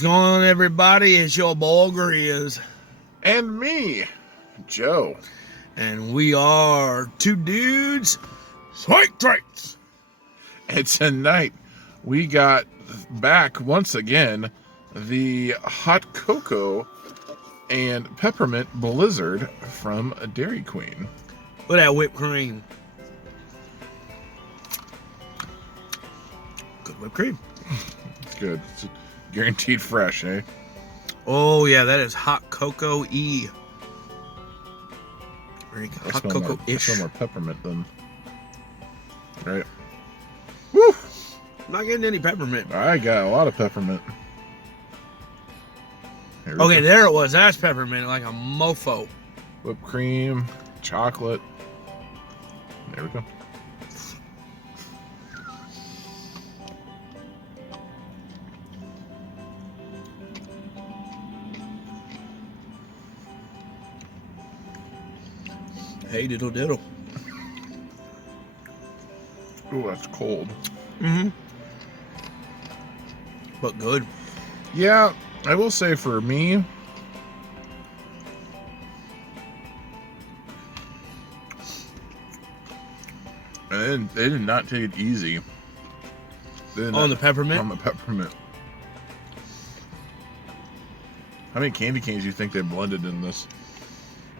What's going on, everybody? It's your boy Grizz. And me, Joe. And we are two dudes, sweet treats. And tonight, we got back once again the hot cocoa and peppermint blizzard from Dairy Queen. Look at that whipped cream. Good whipped cream. It's good. It's guaranteed fresh, eh? Oh, yeah, that is hot cocoa-y. Very good. Hot I cocoa-ish. smell more peppermint than... Right? Woo! Not getting any peppermint. I got a lot of peppermint. Okay, there it was. That's peppermint, like a mofo. Whipped cream, chocolate. There we go. Hey, diddle diddle. Ooh, that's cold. Mm-hmm. But good. Yeah, I will say for me, and they did not take it easy. On the peppermint? On the peppermint. How many candy canes do you think they blended in this?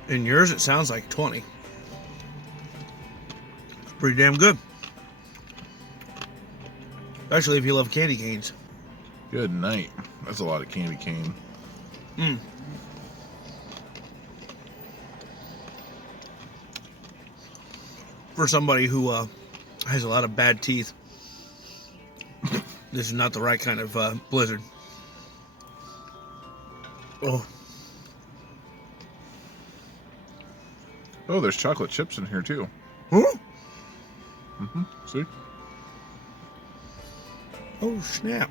In yours, it sounds like 20. Pretty damn good. Especially if you love candy canes. Good night. That's a lot of candy cane. Mm. For somebody who has a lot of bad teeth, this is not the right kind of blizzard. Oh. Oh, there's chocolate chips in here too. Huh? Mm-hmm. See? Oh, snap.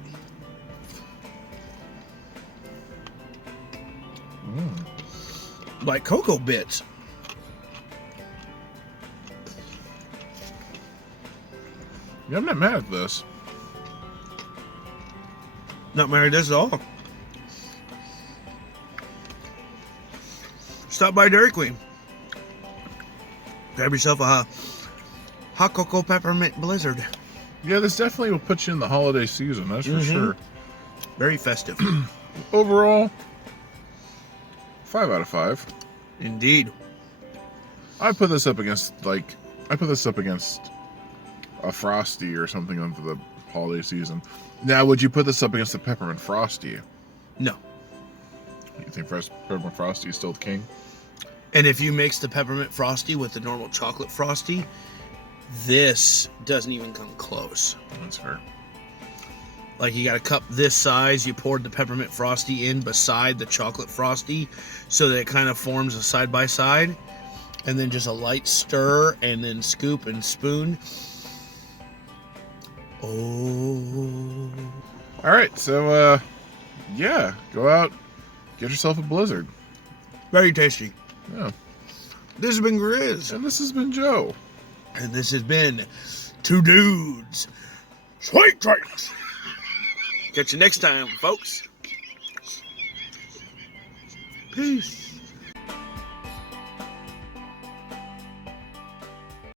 Like cocoa bits. Yeah, I'm not mad at this. Not married this at all. Stop by Dairy Queen. Grab yourself a hot cocoa peppermint blizzard. Yeah, this definitely will put you in the holiday season, that's for sure. Very festive. Overall, 5 out of 5. Indeed. I put this up against a Frosty or something under the holiday season. Now, would you put this up against the Peppermint Frosty? No. You think Peppermint Frosty is still the king? And if you mix the peppermint frosty with the normal chocolate frosty, this doesn't even come close. That's fair. Like, you got a cup this size, you poured the peppermint frosty in beside the chocolate frosty so that it kind of forms a side by side, and then just a light stir and then scoop and spoon. Oh. All right, so yeah, go out, get yourself a blizzard. Very tasty. Yeah. This has been Grizz. And this has been Joe. And this has been Two Dudes, Sweet Treats. Catch you next time, folks. Peace.